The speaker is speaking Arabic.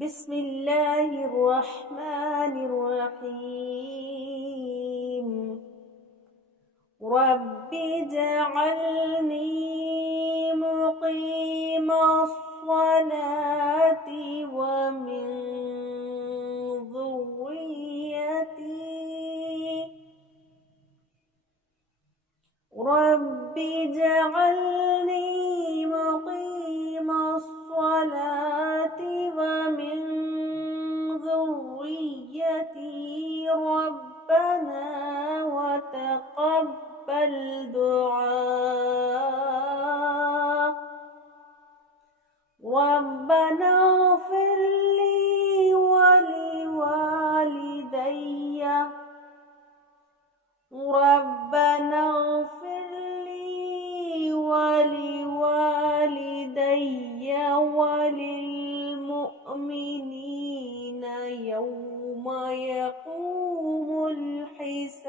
بسم الله الرحمن الرحيم. رب اجعلني مقيم الصلاة ومن ذريتي. رب اجعلني مقيم الصلاة ومن ذريتي. ربنا وتقبل دعاء. ربنا اغفر لي ولوالدي. ربنا اغفر لي ولوالدي وللمؤمنين يوم يقوم الحساب.